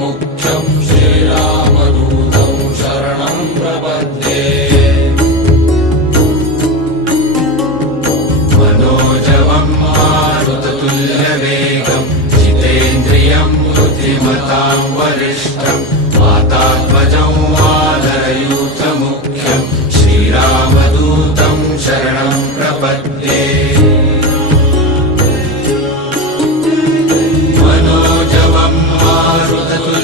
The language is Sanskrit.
मुख्यं श्रीरामदूतं शरणं प्रपद्ये। मनोजवं मारुततुल्यवेगं जितेन्द्रियं बुद्धिमतां वरिष्ठं वातात्मजं वानरयूथमुख्यं श्रीरामदूतं शरणं